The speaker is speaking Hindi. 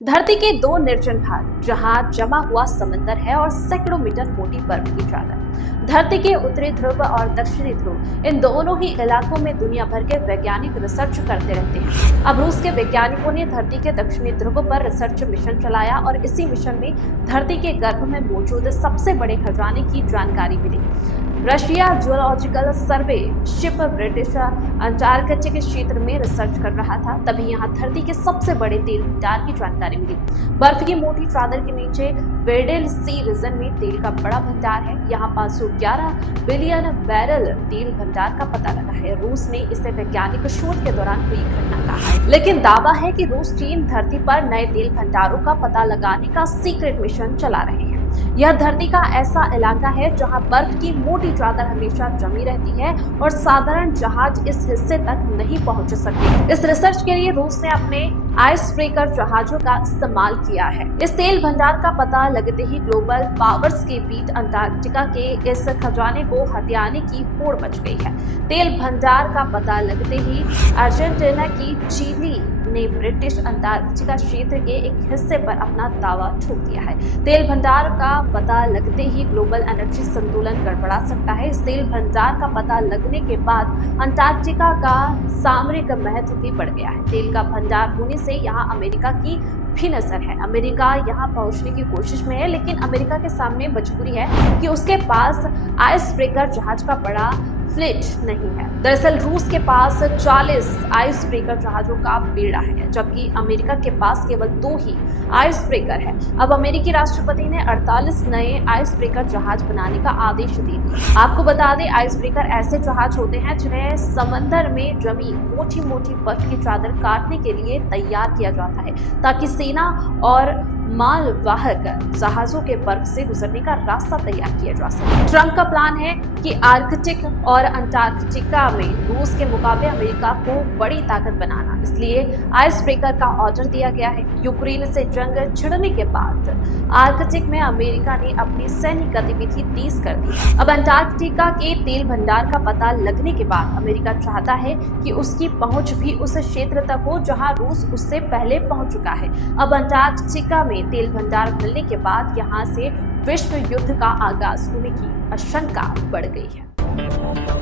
धरती के दो निर्जन भाग जहां जमा हुआ समंदर है और सैकड़ों मीटर मोटी बर्फ की चादर। धरती के उत्तरी ध्रुव और दक्षिणी ध्रुव, इन दोनों ही इलाकों में दुनिया भर के वैज्ञानिक रिसर्च करते रहते हैं। अब रूस के वैज्ञानिकों ने धरती के दक्षिणी ध्रुव पर रिसर्च मिशन चलाया और इसी मिशन में धरती के गर्भ में मौजूद सबसे बड़े खजाने की जानकारी मिली। रशिया जियोलॉजिकल सर्वे शिप ब्रिटिश अंटार्कटिक क्षेत्र में रिसर्च कर रहा था, तभी यहाँ धरती के सबसे बड़े तेल भंडार की जानकारी मिली। बर्फ की मोटी चादर के नीचे वेडेल सी रीजन में तेल का बड़ा भंडार है। यहाँ 511 बिलियन बैरल तेल भंडार का पता लगा है। रूस ने इसे वैज्ञानिक शोध के दौरान हुई घटना कहा है, लेकिन दावा है कि रूस चीन धरती पर नए तेल भंडारों का पता लगाने का सीक्रेट मिशन चला रहे हैं। यह धरती का ऐसा इलाका है जहां बर्फ की मोटी चादर हमेशा जमी रहती है और साधारण जहाज इस हिस्से तक नहीं पहुंच सकते। इस रिसर्च के लिए रूस ने अपने आइस ब्रेकर जहाजों का इस्तेमाल किया है। इस तेल भंडार का पता लगते ही ग्लोबल पावर्स के बीच अंटार्कटिका के इस खजाने को हथियाने की होड़ मच गई है। तेल भंडार का पता लगते ही अर्जेंटीना की चिली ने ब्रिटिश अंटार्कटिका क्षेत्र के एक हिस्से पर अपना दावा ठोक दिया है। तेल भंडार का पता लगते ही ग्लोबल एनर्जी संतुलन गड़बड़ा सकता है। इस तेल भंडार का पता लगने के बाद अंटार्कटिका का सामरिक महत्व भी बढ़ गया है। तेल का भंडार होने से यहाँ अमेरिका की भी नजर है। अमेरिका यहाँ पहुंचने की कोशिश में है, लेकिन अमेरिका के सामने मजबूरी है कि उसके पास आइस ब्रेकर जहाज का बड़ा फ्लीट नहीं है। दरअसल रूस के पास 40 आइस ब्रेकर जहाजों का बेड़ा है, जबकि अमेरिका के पास केवल 2 ही आइस ब्रेकर है। अब अमेरिकी राष्ट्रपति ने 48 नए आइस ब्रेकर जहाज बनाने का आदेश दे दिया। आपको बता दें, आइस ब्रेकर ऐसे जहाज होते हैं जिन्हें समंदर में जमी मोटी मोटी बर्फ की चादर काटने के लिए तैयार किया जाता है, ताकि सेना और मालवाहक जहाजों के बर्फ से गुजरने का रास्ता तैयार किया जा सके। ट्रंप का प्लान है कि आर्कटिक और अंटार्कटिका में रूस के मुकाबले अमेरिका को बड़ी ताकत बनाना, इसलिए आइस ब्रेकर का ऑर्डर दिया गया है। यूक्रेन से जंग छिड़ने के बाद आर्कटिक में अमेरिका ने अपनी सैन्य गतिविधि तेज कर दी। अब अंटार्कटिका के तेल भंडार का पता लगने के बाद अमेरिका चाहता है कि उसकी पहुंच भी उस क्षेत्र तक हो जहां रूस उससे पहले पहुंच चुका है। अब अंटार्कटिका में तेल भंडार मिलने के बाद यहां से विश्व युद्ध का आगाज होने की आशंका बढ़ गई है।